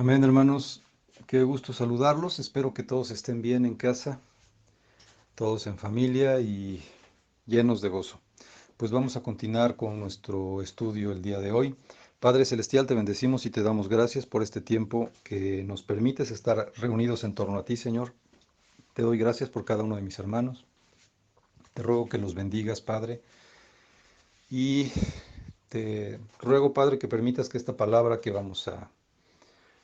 Amén, hermanos. Qué gusto saludarlos. Espero que todos estén bien en casa, todos en familia y llenos de gozo. Pues vamos a continuar con nuestro estudio el día de hoy. Padre Celestial, te bendecimos y te damos gracias por este tiempo que nos permites estar reunidos en torno a ti, Señor. Te doy gracias por cada uno de mis hermanos. Te ruego que los bendigas, Padre, y te ruego, Padre, que permitas que esta palabra que vamos a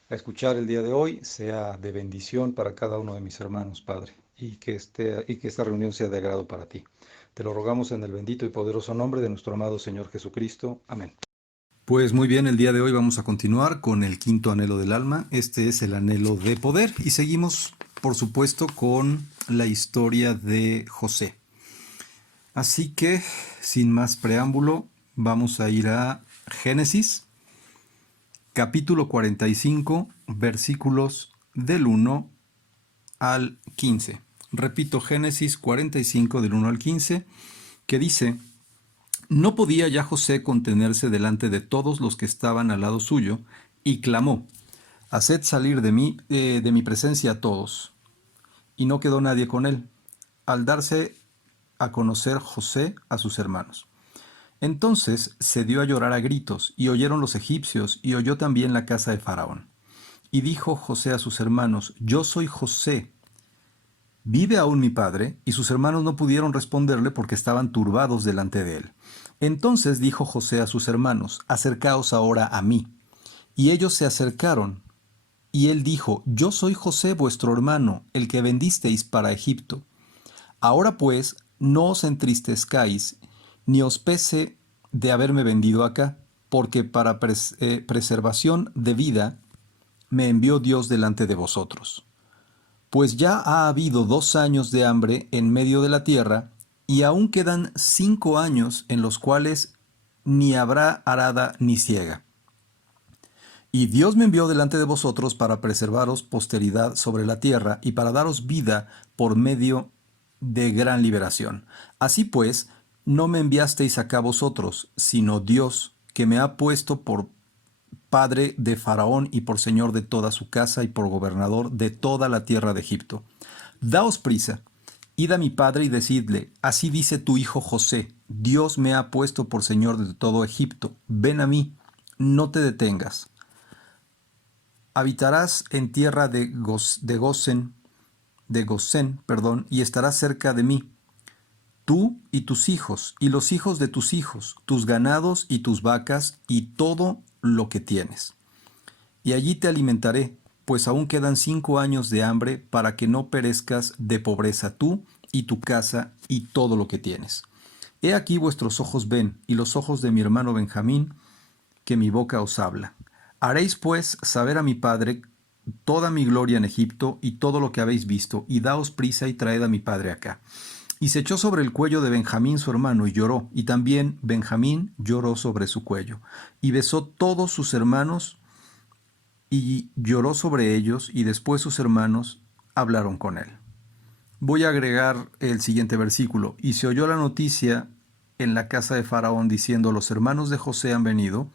escuchar el día de hoy sea de bendición para cada uno de mis hermanos, Padre, y que esta reunión sea de agrado para ti. Te lo rogamos en el bendito y poderoso nombre de nuestro amado Señor Jesucristo. Amén. Pues muy bien, el día de hoy vamos a continuar con el quinto anhelo del alma. Este es el anhelo de poder y seguimos, por supuesto, con la historia de José. Así que, sin más preámbulo, vamos a ir a Génesis capítulo 45, versículos del 1 al 15. Repito, Génesis 45 del 1 al 15, que dice: No podía ya José contenerse delante de todos los que estaban al lado suyo, y clamó: Haced salir de mi presencia a todos. Y no quedó nadie con él, al darse a conocer José a sus hermanos. Entonces se dio a llorar a gritos, y oyeron los egipcios, y oyó también la casa de Faraón. Y dijo José a sus hermanos: Yo soy José. ¿Vive aún mi padre? Y sus hermanos no pudieron responderle porque estaban turbados delante de él. Entonces dijo José a sus hermanos: Acercaos ahora a mí. Y ellos se acercaron. Y él dijo: Yo soy José vuestro hermano, el que vendisteis para Egipto. Ahora pues, no os entristezcáis, ni os pese de haberme vendido acá, porque para preservación de vida me envió Dios delante de vosotros. Pues ya ha habido 2 años de hambre en medio de la tierra, y aún quedan 5 años en los cuales ni habrá arada ni siega. Y Dios me envió delante de vosotros para preservaros posteridad sobre la tierra y para daros vida por medio de gran liberación. Así pues, no me enviasteis acá vosotros, sino Dios, que me ha puesto por padre de Faraón y por señor de toda su casa y por gobernador de toda la tierra de Egipto. Daos prisa, id a mi padre y decidle: Así dice tu hijo José, Dios me ha puesto por señor de todo Egipto. Ven a mí, no te detengas. Habitarás en tierra de Gosén, y estarás cerca de mí, tú y tus hijos, y los hijos de tus hijos, tus ganados y tus vacas, y todo lo que tienes. Y allí te alimentaré, pues aún quedan 5 años de hambre, para que no perezcas de pobreza tú y tu casa y todo lo que tienes. He aquí vuestros ojos ven, y los ojos de mi hermano Benjamín, que mi boca os habla. Haréis pues saber a mi padre toda mi gloria en Egipto y todo lo que habéis visto, y daos prisa y traed a mi padre acá. Y se echó sobre el cuello de Benjamín su hermano y lloró, y también Benjamín lloró sobre su cuello. Y besó todos sus hermanos y lloró sobre ellos, y después sus hermanos hablaron con él. Voy a agregar el siguiente versículo. Y se oyó la noticia en la casa de Faraón diciendo: Los hermanos de José han venido,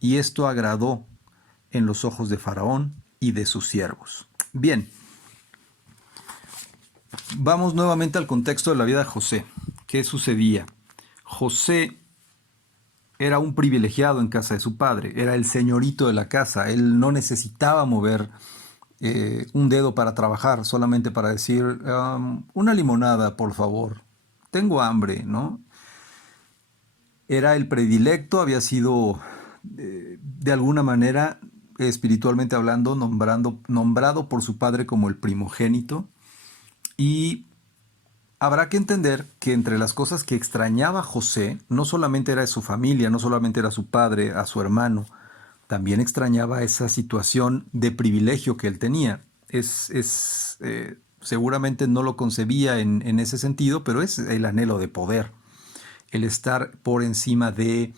y esto agradó en los ojos de Faraón y de sus siervos. Bien, vamos nuevamente al contexto de la vida de José. ¿Qué sucedía? José era un privilegiado en casa de su padre, era el señorito de la casa, él no necesitaba mover un dedo para trabajar, solamente para decir: una limonada, por favor, tengo hambre, ¿no? Era el predilecto, había sido de alguna manera, espiritualmente hablando, nombrado por su padre como el primogénito. Y habrá que entender que entre las cosas que extrañaba José, no solamente era su familia, no solamente era su padre, a su hermano, también extrañaba esa situación de privilegio que él tenía. Seguramente no lo concebía en ese sentido, pero es el anhelo de poder, el estar por encima de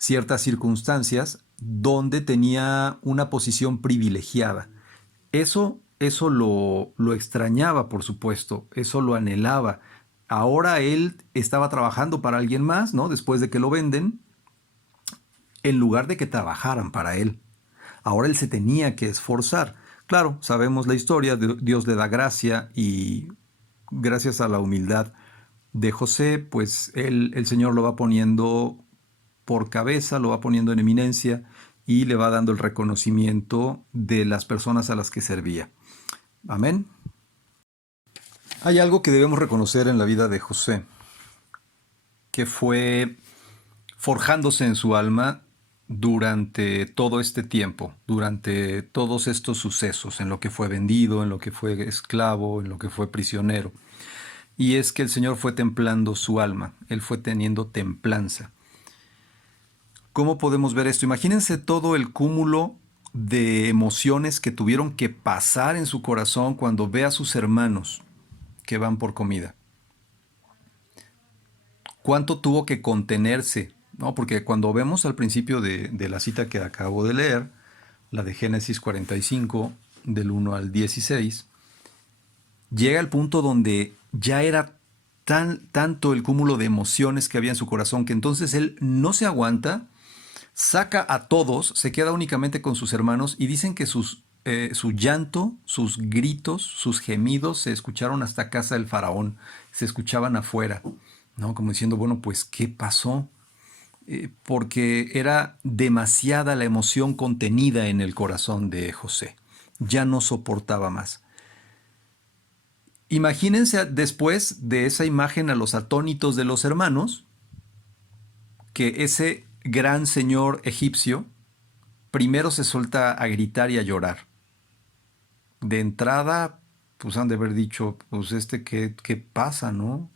ciertas circunstancias donde tenía una posición privilegiada. Eso lo extrañaba, por supuesto, eso lo anhelaba. Ahora él estaba trabajando para alguien más, ¿no? Después de que lo venden, en lugar de que trabajaran para él. Ahora él se tenía que esforzar. Claro, sabemos la historia, Dios le da gracia y gracias a la humildad de José, pues el Señor lo va poniendo por cabeza, lo va poniendo en eminencia y le va dando el reconocimiento de las personas a las que servía. Amén. Hay algo que debemos reconocer en la vida de José, que fue forjándose en su alma durante todo este tiempo, durante todos estos sucesos, en lo que fue vendido, en lo que fue esclavo, en lo que fue prisionero. Y es que el Señor fue templando su alma, Él fue teniendo templanza. ¿Cómo podemos ver esto? Imagínense todo el cúmulo de emociones que tuvieron que pasar en su corazón cuando ve a sus hermanos que van por comida. ¿Cuánto tuvo que contenerse? ¿No? Porque cuando vemos al principio de la cita que acabo de leer, la de Génesis 45, del 1 al 16, llega al punto donde ya era tanto el cúmulo de emociones que había en su corazón que entonces él no se aguanta, saca a todos, se queda únicamente con sus hermanos y dicen que su llanto, sus gritos, sus gemidos se escucharon hasta casa del faraón, se escuchaban afuera, ¿no? Como diciendo, bueno, pues, ¿qué pasó? Porque era demasiada la emoción contenida en el corazón de José. Ya no soportaba más. Imagínense después de esa imagen a los atónitos de los hermanos, que ese gran señor egipcio primero se suelta a gritar y a llorar. De entrada, pues han de haber dicho, pues ¿qué pasa, no?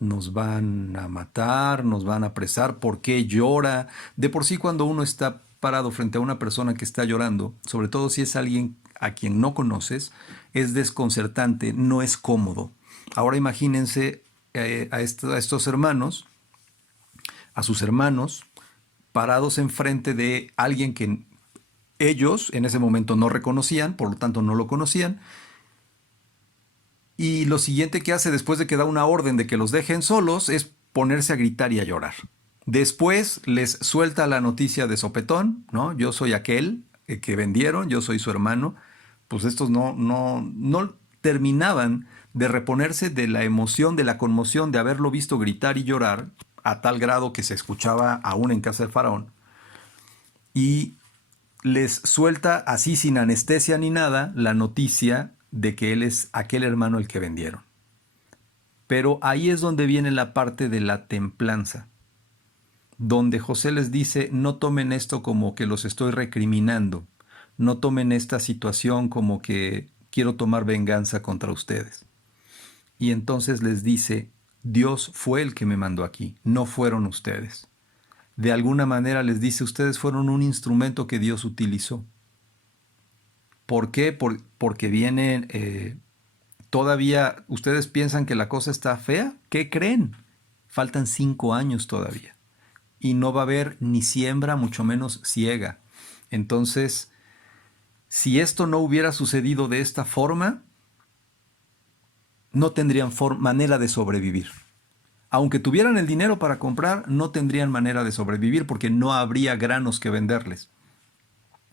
Nos van a matar, nos van a apresar, ¿por qué llora? De por sí cuando uno está parado frente a una persona que está llorando, sobre todo si es alguien a quien no conoces, es desconcertante, no es cómodo. Ahora imagínense a estos hermanos, a sus hermanos, parados enfrente de alguien que ellos en ese momento no reconocían, por lo tanto no lo conocían. Y lo siguiente que hace después de que da una orden de que los dejen solos es ponerse a gritar y a llorar. Después les suelta la noticia de sopetón, ¿no? Yo soy aquel que vendieron, yo soy su hermano. Pues estos no terminaban de reponerse de la emoción, de la conmoción de haberlo visto gritar y llorar a tal grado que se escuchaba aún en casa del faraón. Y les suelta así sin anestesia ni nada la noticia de que él es aquel hermano el que vendieron. Pero ahí es donde viene la parte de la templanza, donde José les dice, no tomen esto como que los estoy recriminando, no tomen esta situación como que quiero tomar venganza contra ustedes. Y entonces les dice, Dios fue el que me mandó aquí, no fueron ustedes. De alguna manera les dice, ustedes fueron un instrumento que Dios utilizó. ¿Por qué? Porque vienen, todavía, ¿ustedes piensan que la cosa está fea? ¿Qué creen? Faltan 5 años todavía. Y no va a haber ni siembra, mucho menos siega. Entonces, si esto no hubiera sucedido de esta forma, no tendrían manera de sobrevivir. Aunque tuvieran el dinero para comprar, no tendrían manera de sobrevivir porque no habría granos que venderles.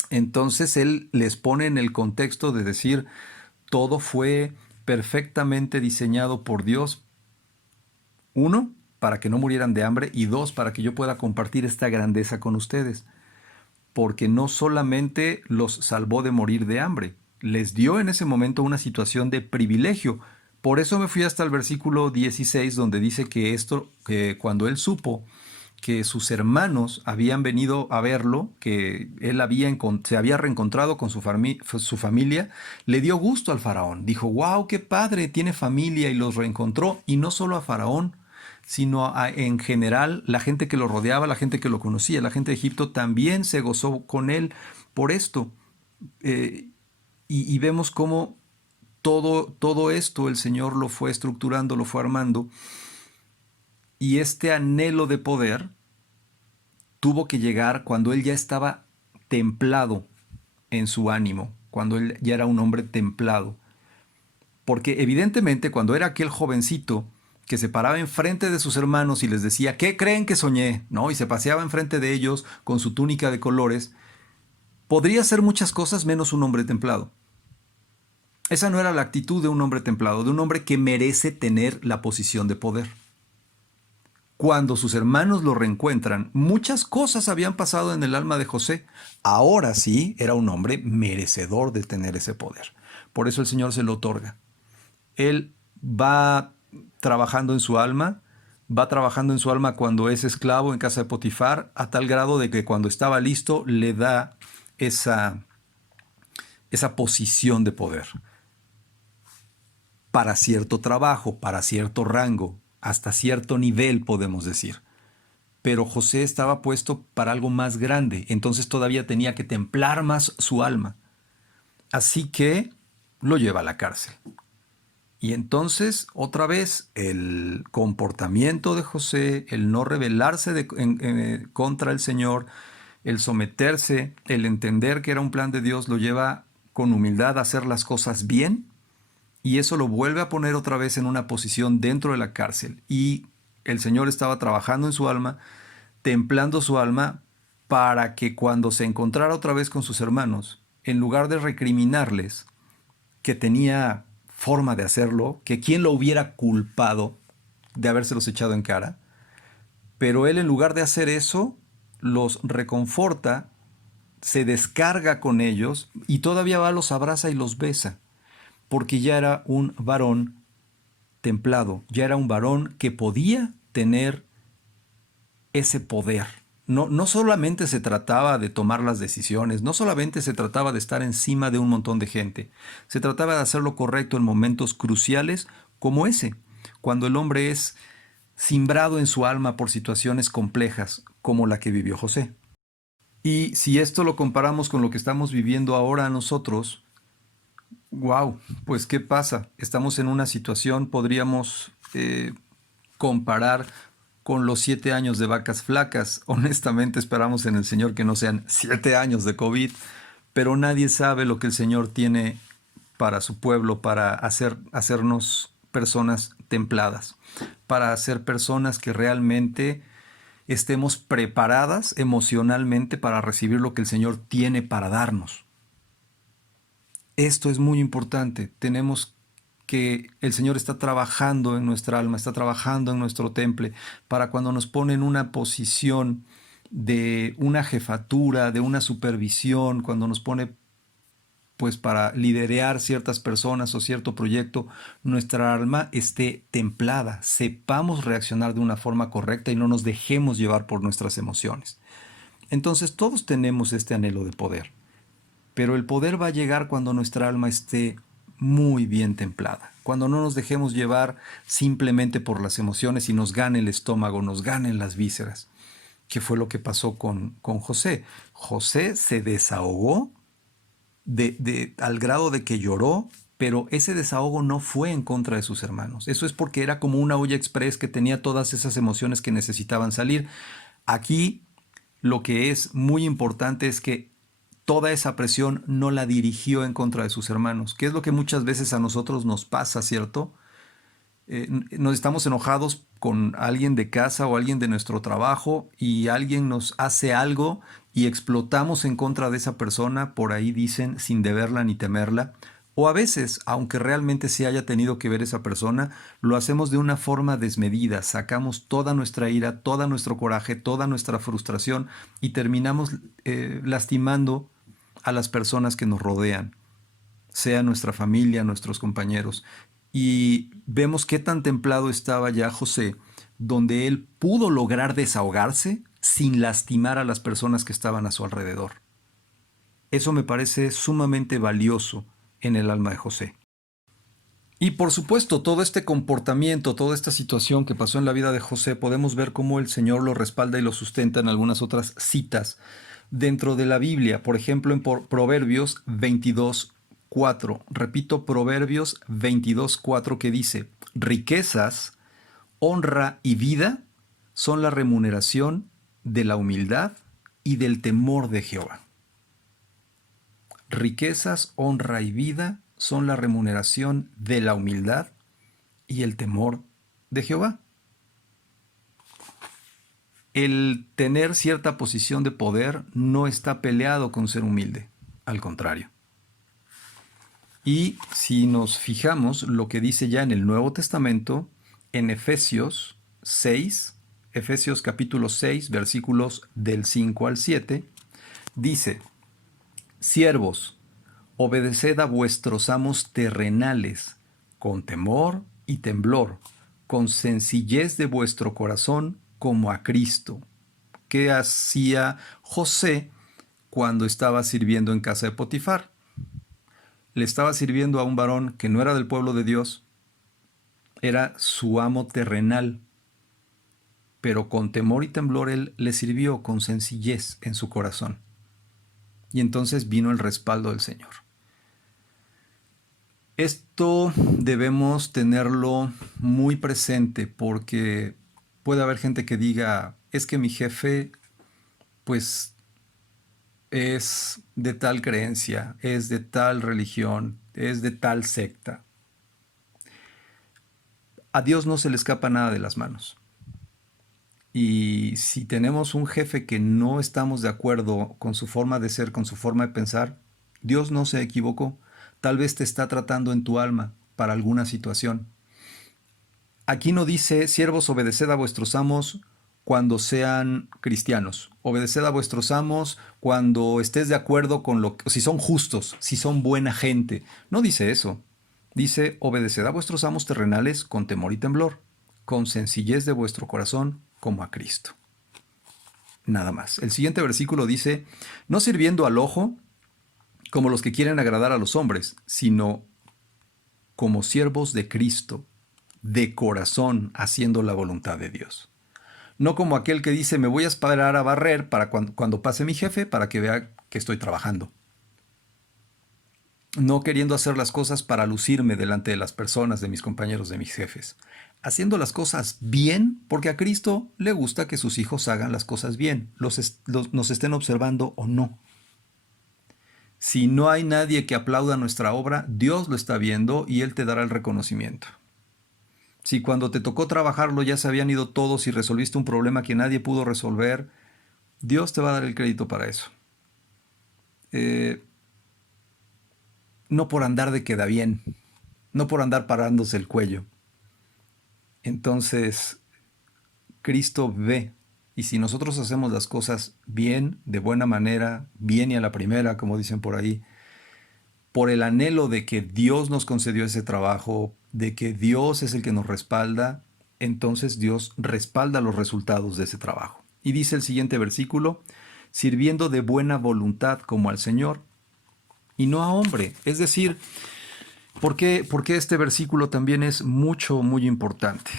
Entonces él les pone en el contexto de decir, todo fue perfectamente diseñado por Dios. 1, para que no murieran de hambre y 2, para que yo pueda compartir esta grandeza con ustedes. Porque no solamente los salvó de morir de hambre, les dio en ese momento una situación de privilegio. Por eso me fui hasta el versículo 16, donde dice que cuando él supo que sus hermanos habían venido a verlo, que él se había reencontrado con su familia, le dio gusto al faraón. Dijo, wow, qué padre, tiene familia y los reencontró. Y no solo a faraón, sino en general la gente que lo rodeaba, la gente que lo conocía, la gente de Egipto también se gozó con él por esto. Y vemos cómo todo esto el Señor lo fue estructurando, lo fue armando. Y este anhelo de poder tuvo que llegar cuando él ya estaba templado en su ánimo, cuando él ya era un hombre templado. Porque evidentemente cuando era aquel jovencito que se paraba enfrente de sus hermanos y les decía, ¿qué creen que soñé? ¿No? Y se paseaba enfrente de ellos con su túnica de colores, Podría ser muchas cosas menos un hombre templado. Esa no era la actitud de un hombre templado, de un hombre que merece tener la posición de poder. Cuando sus hermanos lo reencuentran, muchas cosas habían pasado en el alma de José. Ahora sí era un hombre merecedor de tener ese poder. Por eso el Señor se lo otorga. Él va trabajando en su alma, va trabajando en su alma cuando es esclavo en casa de Potifar, a tal grado de que cuando estaba listo le da esa posición de poder para cierto trabajo, para cierto rango, hasta cierto nivel, podemos decir. Pero José estaba puesto para algo más grande, entonces todavía tenía que templar más su alma. Así que lo lleva a la cárcel. Y entonces, otra vez, el comportamiento de José, el no rebelarse contra el Señor, el someterse, el entender que era un plan de Dios, lo lleva con humildad a hacer las cosas bien, y eso lo vuelve a poner otra vez en una posición dentro de la cárcel. Y el Señor estaba trabajando en su alma, templando su alma, para que cuando se encontrara otra vez con sus hermanos, en lugar de recriminarles, que tenía forma de hacerlo, que quién lo hubiera culpado de habérselos echado en cara, pero él en lugar de hacer eso, los reconforta, se descarga con ellos y todavía va, los abraza y los besa, porque ya era un varón templado, ya era un varón que podía tener ese poder. No, no solamente se trataba de tomar las decisiones, no solamente se trataba de estar encima de un montón de gente, se trataba de hacer lo correcto en momentos cruciales como ese, cuando el hombre es cimbrado en su alma por situaciones complejas como la que vivió José. Y si esto lo comparamos con lo que estamos viviendo ahora nosotros, wow, pues ¿qué pasa? Estamos en una situación, podríamos comparar con los 7 años de vacas flacas. Honestamente esperamos en el Señor que no sean 7 años de COVID, pero nadie sabe lo que el Señor tiene para su pueblo, para hacernos personas templadas, para hacer personas que realmente estemos preparadas emocionalmente para recibir lo que el Señor tiene para darnos. Esto es muy importante. Tenemos que el Señor está trabajando en nuestra alma, está trabajando en nuestro temple, para cuando nos pone en una posición de una jefatura, de una supervisión, cuando nos pone pues para liderear ciertas personas o cierto proyecto, nuestra alma esté templada, sepamos reaccionar de una forma correcta y no nos dejemos llevar por nuestras emociones. Entonces todos tenemos este anhelo de poder. Pero el poder va a llegar cuando nuestra alma esté muy bien templada, cuando no nos dejemos llevar simplemente por las emociones y nos gane el estómago, nos ganen las vísceras, que fue lo que pasó con José. José se desahogó al grado de que lloró, pero ese desahogo no fue en contra de sus hermanos. Eso es porque era como una olla express que tenía todas esas emociones que necesitaban salir. Aquí lo que es muy importante es que toda esa presión no la dirigió en contra de sus hermanos, que es lo que muchas veces a nosotros nos pasa, ¿cierto? Nos estamos enojados con alguien de casa o alguien de nuestro trabajo y alguien nos hace algo y explotamos en contra de esa persona, por ahí dicen, sin deberla ni temerla. O a veces, aunque realmente sí haya tenido que ver esa persona, lo hacemos de una forma desmedida, sacamos toda nuestra ira, todo nuestro coraje, toda nuestra frustración y terminamos lastimando a las personas que nos rodean, sea nuestra familia, nuestros compañeros. Y vemos qué tan templado estaba ya José, donde él pudo lograr desahogarse sin lastimar a las personas que estaban a su alrededor. Eso me parece sumamente valioso en el alma de José. Y por supuesto, todo este comportamiento, toda esta situación que pasó en la vida de José, podemos ver cómo el Señor lo respalda y lo sustenta en algunas otras citas dentro de la Biblia. Por ejemplo, en Proverbios 22:4. Repito, Proverbios 22:4, que dice: riquezas, honra y vida son la remuneración de la humildad y del temor de Jehová. Riquezas, honra y vida son la remuneración de la humildad y el temor de Jehová. el tener cierta posición de poder no está peleado con ser humilde, al contrario. Y si nos fijamos lo que dice ya en el Nuevo Testamento, en Efesios 6, Efesios capítulo 6, versículos del 5 al 7, dice: Siervos, obedeced a vuestros amos terrenales, con temor y temblor, con sencillez de vuestro corazón, como a Cristo. ¿Qué hacía José cuando estaba sirviendo en casa de Potifar? Le estaba sirviendo a un varón que no era del pueblo de Dios, era su amo terrenal, pero con temor y temblor él le sirvió con sencillez en su corazón. Y entonces vino el respaldo del Señor. Esto debemos tenerlo muy presente porque puede haber gente que diga, es que mi jefe pues es de tal creencia, es de tal religión, es de tal secta. A Dios no se le escapa nada de las manos. Y si tenemos un jefe que no estamos de acuerdo con su forma de ser, con su forma de pensar, Dios no se equivocó. Tal vez te está tratando en tu alma para alguna situación. Aquí no dice, siervos, obedeced a vuestros amos cuando sean cristianos. Obedeced a vuestros amos cuando estés de acuerdo con lo que, si son justos, si son buena gente. No dice eso. Dice, obedeced a vuestros amos terrenales con temor y temblor, con sencillez de vuestro corazón, como a Cristo. Nada más. El siguiente versículo dice, no sirviendo al ojo como los que quieren agradar a los hombres, sino como siervos de Cristo, de corazón, haciendo la voluntad de Dios. No como aquel que dice, me voy a parar a barrer para cuando pase mi jefe, para que vea que estoy trabajando. No queriendo hacer las cosas para lucirme delante de las personas, de mis compañeros, de mis jefes. Haciendo las cosas bien, porque a Cristo le gusta que sus hijos hagan las cosas bien, nos estén observando o no. Si no hay nadie que aplauda nuestra obra, Dios lo está viendo y Él te dará el reconocimiento. Si cuando te tocó trabajarlo ya se habían ido todos y resolviste un problema que nadie pudo resolver, Dios te va a dar el crédito para eso. No por andar de queda bien, no por andar parándose el cuello. Entonces, Cristo ve, y si nosotros hacemos las cosas bien, de buena manera, bien y a la primera, como dicen por ahí, por el anhelo de que Dios nos concedió ese trabajo, de que Dios es el que nos respalda, entonces Dios respalda los resultados de ese trabajo. Y dice el siguiente versículo, sirviendo de buena voluntad como al Señor y no a hombre. Es decir, ¿por qué este versículo también es muy importante?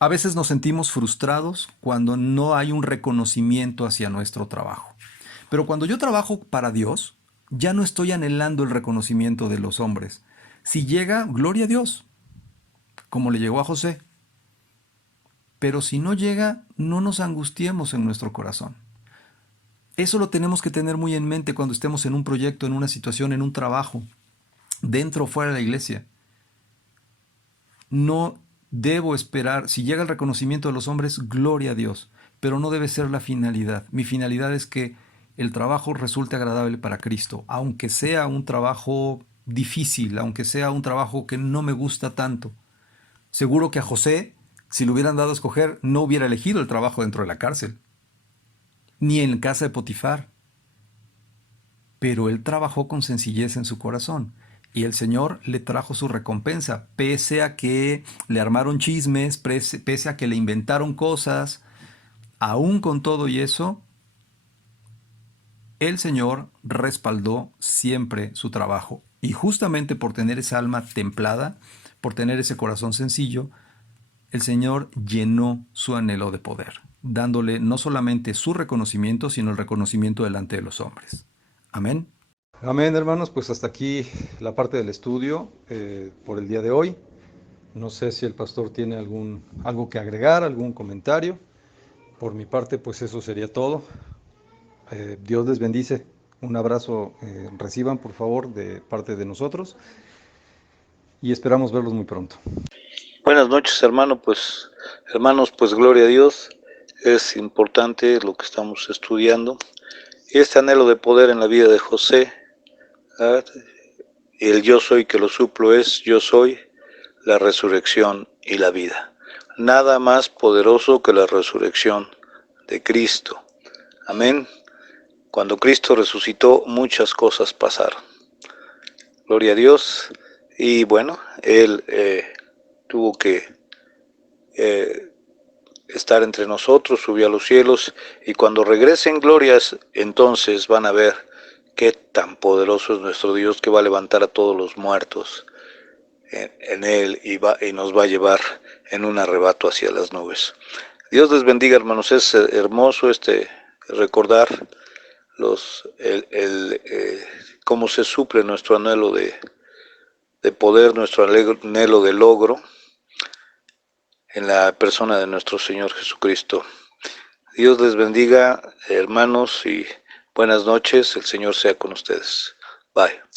A veces nos sentimos frustrados cuando no hay un reconocimiento hacia nuestro trabajo. Pero cuando yo trabajo para Dios, ya no estoy anhelando el reconocimiento de los hombres. Si llega, gloria a Dios, como le llegó a José. Pero si no llega, no nos angustiemos en nuestro corazón. Eso lo tenemos que tener muy en mente cuando estemos en un proyecto, en una situación, en un trabajo, dentro o fuera de la iglesia. No debo esperar, si llega el reconocimiento de los hombres, gloria a Dios, pero no debe ser la finalidad. Mi finalidad es que el trabajo resulte agradable para Cristo, aunque sea un trabajo difícil, aunque sea un trabajo que no me gusta tanto. Seguro que a José, si le hubieran dado a escoger, no hubiera elegido el trabajo dentro de la cárcel, ni en casa de Potifar. Pero él trabajó con sencillez en su corazón. Y el Señor le trajo su recompensa, pese a que le armaron chismes, pese a que le inventaron cosas, aún con todo y eso, el Señor respaldó siempre su trabajo. Y justamente por tener esa alma templada, por tener ese corazón sencillo, el Señor llenó su anhelo de poder, dándole no solamente su reconocimiento, sino el reconocimiento delante de los hombres. Amén. Amén, hermanos, pues hasta aquí la parte del estudio por el día de hoy. No sé si el pastor tiene algo que agregar, algún comentario. Por mi parte, pues eso sería todo. Dios les bendice. Un abrazo reciban, por favor, de parte de nosotros. Y esperamos verlos muy pronto. Buenas noches, hermanos, pues gloria a Dios. Es importante lo que estamos estudiando. Y este anhelo de poder en la vida de José, ¿verdad? El yo soy que lo suplo es yo soy, la resurrección y la vida. Nada más poderoso que la resurrección de Cristo. Amén. Cuando Cristo resucitó, muchas cosas pasaron. Gloria a Dios. Y bueno, Él tuvo que estar entre nosotros, subió a los cielos, y cuando regresen glorias, entonces van a ver qué tan poderoso es nuestro Dios, que va a levantar a todos los muertos en Él y nos va a llevar en un arrebato hacia las nubes. Dios les bendiga, hermanos. Es hermoso recordar cómo se suple nuestro anhelo de poder, nuestro anhelo de logro en la persona de nuestro Señor Jesucristo. Dios les bendiga, hermanos, y buenas noches. El Señor sea con ustedes. Bye.